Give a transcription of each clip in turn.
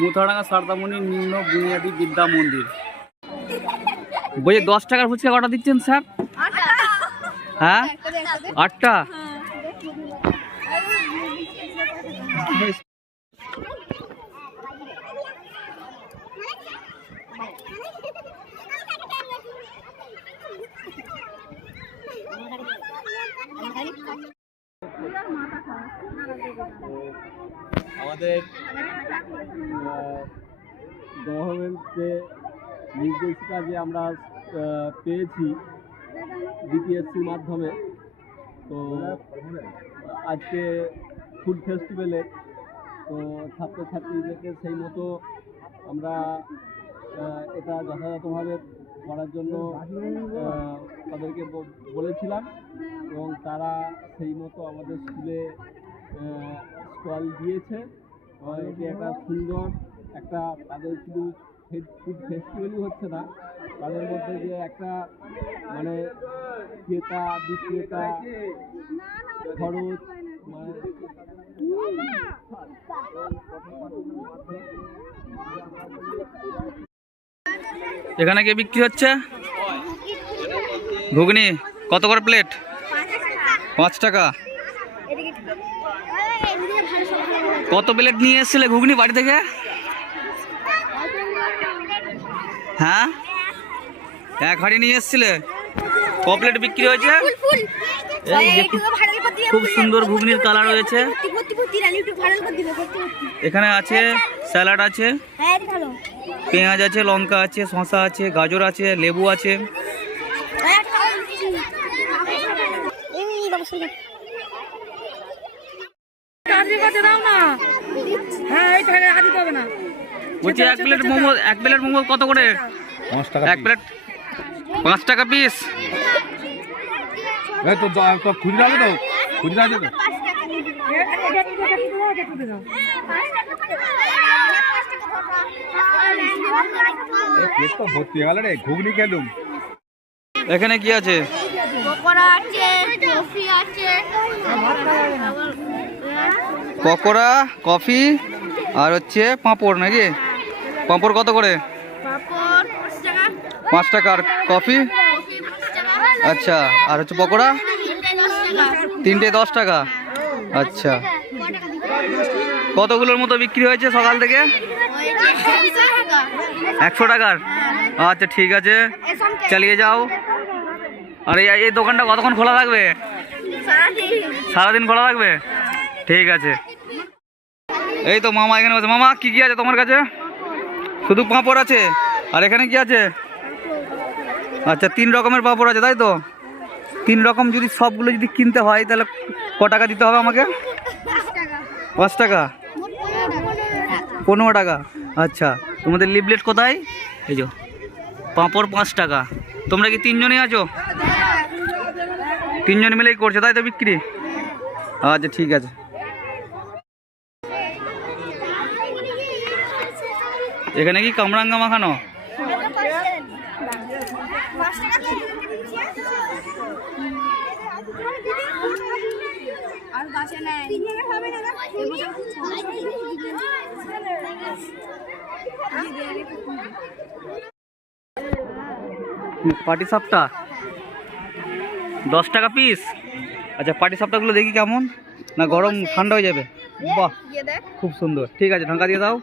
মুথাডাঙ্গা সারদামণি নিম্ন বুনিয়াদী বিদ্যা মন্দির। বলছি 10 টাকার ফুচকা কটা দিচ্ছেন স্যার? হ্যাঁ 8টা। আমাদের গভর্নমেন্ট যে নির্দেশিকা যে আমরা পেয়েছি বিপিএসসির মাধ্যমে, তো আজকে ফুড ফেস্টিভ্যালে তো ছাত্রছাত্রীদেরকে সেই মতো আমরা এটা যথাযথভাবে করার জন্য তাদেরকে বলেছিলাম এবং তারা সেই মতো আমাদের স্কুলে স্টল দিয়েছে। এটি একটা সুন্দর একটা, তাদের শুধু ফুড ফেস্টিভ্যালই হচ্ছে না, তাদের মধ্যে যে একটা মানে ক্রেতা বিক্রেতা খরচ মানে এখানে কি বিক্রি হচ্ছে? ঘুগনি কত করে প্লেট? 5 টাকা। কত প্লেট নিয়ে এসেছিলে ঘুগনি বাড়ি থেকে? হ্যাঁ 1 হাঁড়ি নিয়ে এসেছিলে। ক প্লেট বিক্রি হয়েছে? খুব সুন্দর ঘুগনির কালার রয়েছে। এখানে আছে স্যালাড আছে, পেঁয়াজ আছে, লঙ্কা আছে, শসা আছে, গাজর আছে, লেবু আছে। বলছি 1 প্লেট মোমো কত করে? 5 টাকা। 1 প্লেট 5 টাকা পিস। তো খুচরা আছে তো? খুচরা আছে তো? ভর্তি হয়ে গেল রে, ঘুগনি খেলুম। এখানে কি আছে? পকোড়া, কফি আর হচ্ছে পাঁপড় নাকি? পাঁপড় কত করে? 5 টাকা। আর কফি? আচ্ছা। আর হচ্ছে পকোড়া? 3টে 10 টাকা। আচ্ছা। কতগুলোর মতো বিক্রি হয়েছে সকাল থেকে? 100 টাকার। আচ্ছা ঠিক আছে, চালিয়ে যাও। আর এই দোকানটা কতক্ষণ খোলা থাকবে? সারাদিন খোলা থাকবে? ঠিক আছে। এই তো মামা এখানে বসে। মামা কি কি আছে তোমার কাছে? শুধু পাঁপড় আছে। আর এখানে কি আছে? আচ্ছা 3 রকমের পাঁপড় আছে তাই তো? 3 রকম যদি সবগুলো যদি কিনতে হয় তাহলে ক টাকা দিতে হবে আমাকে? 5 টাকা। 15 টাকা। আচ্ছা তোমাদের লিফলেট কোথায়? এই যে পাঁপড় 5 টাকা। তোমরা কি 3 জনই আছো? 3 জন মিলেই করছো তাই তো বিক্রি? আচ্ছা ঠিক আছে। এখানে কি কামরাঙ্গা মাখানো? পাটি সাপটা 10 টাকা পিস। আচ্ছা পাটি সাপটাগুলো দেখি কেমন, না গরম ঠান্ডা হয়ে যাবে? বাহ খুব সুন্দর। ঠিক আছে ঢাকা দিয়ে দাও,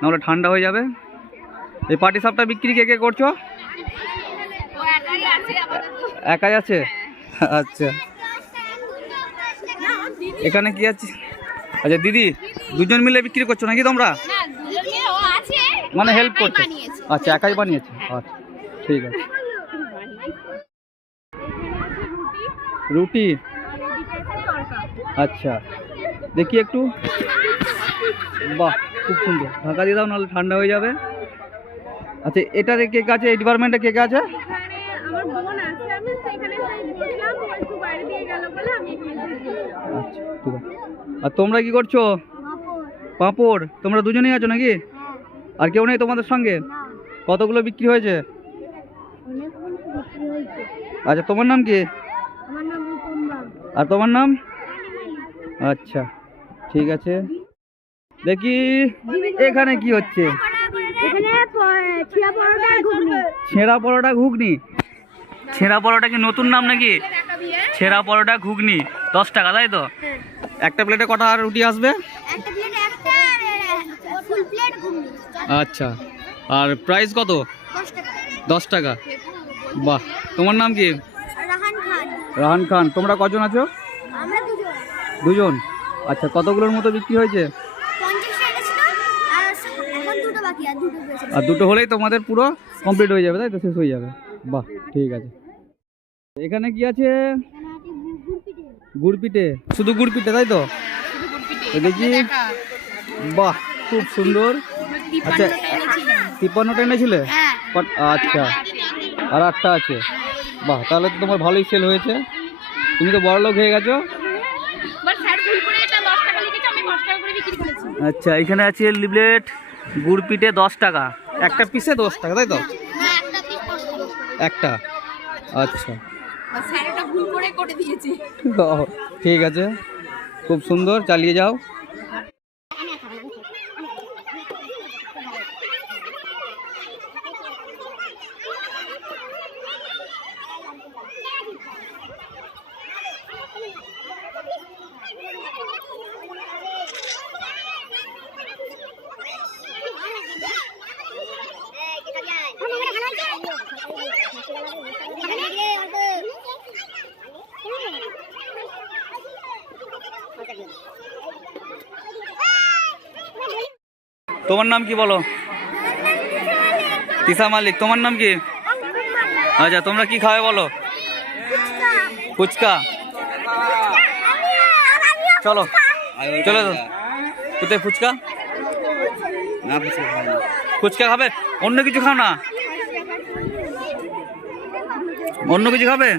নাহলে ঠান্ডা হয়ে যাবে। এই পাটি সাপটা বিক্রি কে কে করছো? একাই আছে? আচ্ছা। এখানে কি আছে? আচ্ছা দিদি 2 জন মিলে বিক্রি করছো নাকি তোমরা? মানে হেল্প করছো? আচ্ছা একাই বানিয়েছে। আচ্ছা ঠিক আছে। রুটি? আচ্ছা দেখি একটু। বাহ খুব সুন্দর। ঢাকা দিয়ে দাও নাহলে ঠান্ডা হয়ে যাবে। আচ্ছা এটাতে কে কে আছে? এই ডিপার্টমেন্টে কে কে আছে? আচ্ছা ঠিক আছে। আর তোমরা কি করছো? পাঁপড়। তোমরা 2 জনই আছো নাকি? আর কেউ নেই তোমাদের সঙ্গে? কতগুলো বিক্রি হয়েছে? আচ্ছা তোমার নাম কি? আর তোমার নাম? আচ্ছা ঠিক আছে। দেখি এখানে কি হচ্ছে? ছেঁড়া পরোটা ঘুগনি। ছেঁড়া পরোটা কি নতুন নাম নাকি? ছেঁড়া পরোটা ঘুগনি 10 টাকা, তাই তো? একটা প্লেটে কটা রুটি আসবে? আচ্ছা, আর প্রাইস কত? 10 টাকা। বাহ, তোমার নাম কি? রাহান খান। তোমরা কজন আছো? দুজন। আচ্ছা, কতগুলোর মতো বিক্রি হয়েছে? আর দুটো হলেই তোমাদের পুরো কমপ্লিট হয়ে যাবে, তাই তো? শেষ হয়ে যাবে। বাহ, ঠিক আছে। এখানে কি আছে? গুড় পিঠে। শুধু গুড় পিঠে, তাই তো? দেখি, বাহ, খুব সুন্দর। আচ্ছা, 53টা এনেছিলে? আচ্ছা, আর 8টা আছে। বাহ, তাহলে তো তোমার ভালোই সেল হয়েছে। তুমি তো বড়লোক হয়ে গেছো। আচ্ছা, এখানে আছে লিভলেট গুড় পিঠে 10 টাকা। একটা পিসে 10 টাকা, তাই তো? একটা। আচ্ছা, ঠিক আছে, খুব সুন্দর, চালিয়ে যাও। তোমার নাম কি বলো? তিশা মালিক। তোমার নাম কি? আচ্ছা, তোমরা কি খাবে বলো? ফুচকা। চলো চলো, কোথায় ফুচকা? ফুচকা খাবে? অন্য কিছু খাও না? অন্য কিছু খাবে?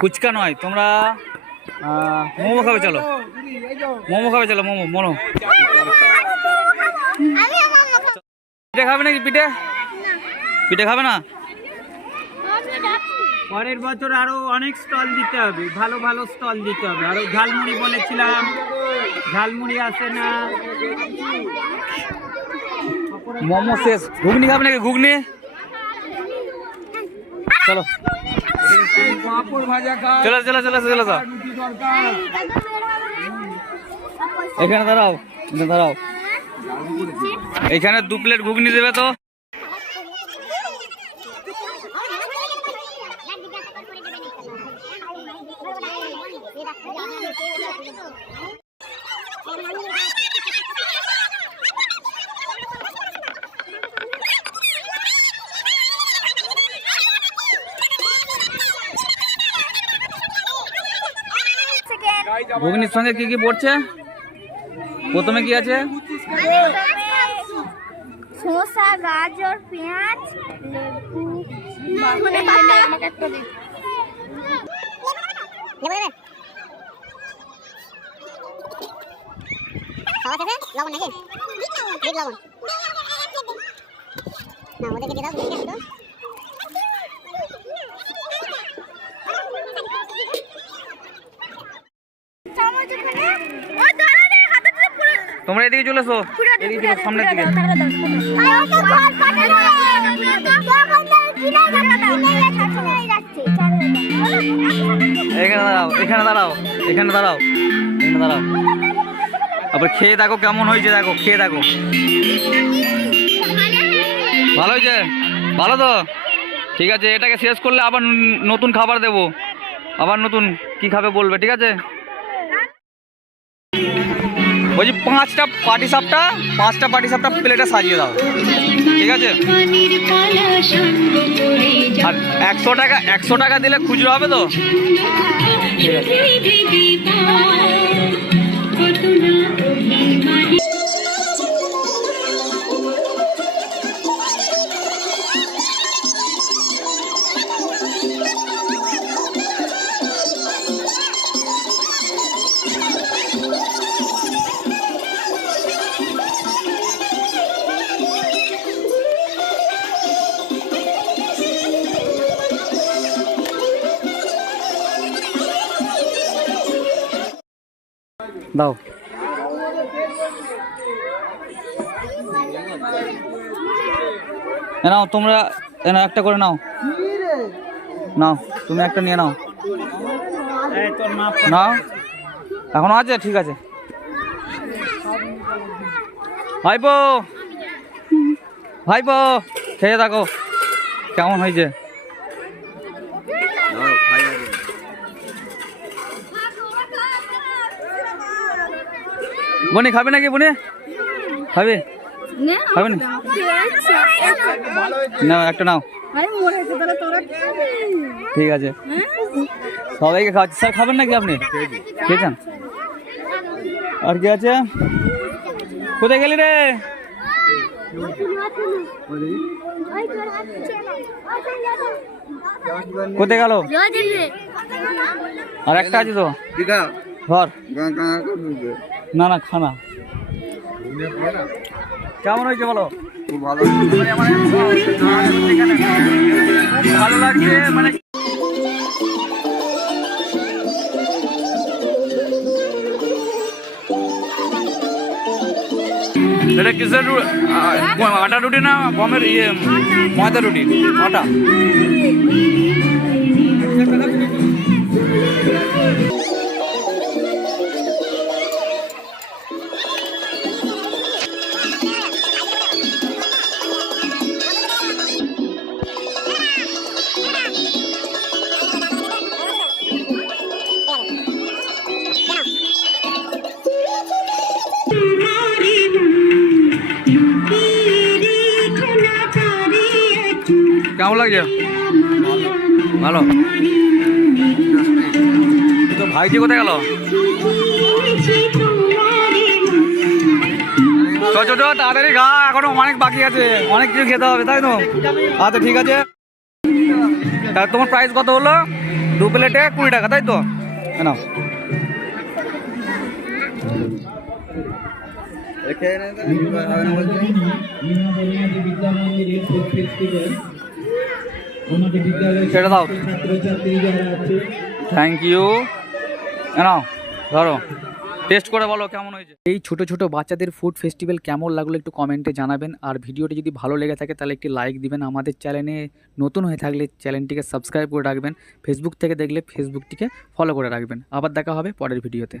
ফুচকা নয়, তোমরা মোমো খাবে। চলো মোমো খাবে, চলো মোমো। মোমো পিঠে খাবে নাকি? পিঠে পিঠে খাবে না? পরের বছর আরো অনেক স্টল দিতে হবে, ভালো ভালো স্টল দিতে হবে। আরো ঝালমুড়ি বলেছিলাম, ঝালমুড়ি আসে না। মোমো শেষ। ঘুগনি খাবে নাকি? ঘুগনি চলো। চলো চলো চলো চলো চলো। এখানে দাঁড়াও, দাঁড়াও। এখানে 2 প্লেট ঘুগনি দেবে তো? ঘুগনির সঙ্গে কি কি পড়ছে? প্রথমে কি আছে? শসা, গাজর, পেঁয়াজ, লেবু, আমাকে একটা দিন। লবণ নাকি? লবণ না, ওদেরকে দিয়ে দাও। তোমরা এদিকে চলে এসো, এদিকে চলো, সামনের দিকে। এখানে দাঁড়াও, এখানে দাঁড়াও, এখানে দাঁড়াও, এখানে দাঁড়াও। আবার খেয়ে দেখো কেমন হয়েছে। দেখো, খেয়ে দেখো। ভালো হয়েছে? ভালো তো? ঠিক আছে, এটাকে শেষ করলে আবার নতুন খাবার দেবো। আবার নতুন কি খাবে বলবে, ঠিক আছে? বলছি 5টা পাটিসাপটা, 5টা পাটিসাপটা প্লেটে সাজিয়ে দাও, ঠিক আছে? আর 100 টাকা দিলে খুচরো হবে তো? ঠিক আছে। দাও। নাও তোমরা, একটা করে নাও। নাও তুমি একটা নিয়ে নাও। তোর মা নাও, এখনো আছে? ঠিক আছে। ভাইপো, ভাইপো খেয়ে থাকো, কেমন হয়েছে? বনি খাবে নাকি? বনি খাবে? খাবে না? নাও একটা নাও। ঠিক আছে, সবাইকে খাওয়াচ্ছি। স্যার খাবেন নাকি আপনি? খেয়েছেন? আর কি আছে? কোথায় গেলি রে? কোথায় গেল? আর একটা আছে তো ঘর। না না, খানা কেমন হয়েছে বলো? ভালো লাগছে মানে। এটা কিসের আটা রুটি না গমের ময়দা রুটি? আটা। কেমন লাগছে? ভালো। তো ভাইজি কোথায় গেল? ছোট তাড়াতাড়ি খা, এখনো অনেক বাকি আছে, অনেক কিছু খেতে হবে, তাই তো? আচ্ছা ঠিক আছে। তা তোমার প্রাইস কত হলো? 2 প্লেটে 20 টাকা, তাই তো? নাও। সেটা দাও। Thank you. নাও ধরো, টেস্ট করে বলো কেমন হয়েছে। এই ছোট ছোট বাচ্চাদের ফুড ফেস্টিভ্যাল কেমন লাগলো একটু কমেন্টে জানাবেন। আর ভিডিওটি যদি ভালো লেগে থাকে তাহলে একটি লাইক দিবেন। আমাদের চ্যানেলে নতুন হয়ে থাকলে চ্যানেলটিকে সাবস্ক্রাইব করে রাখবেন। ফেসবুক থেকে দেখলে ফেসবুকটিকে ফলো করে রাখবেন। আবার দেখা হবে পরের ভিডিওতে।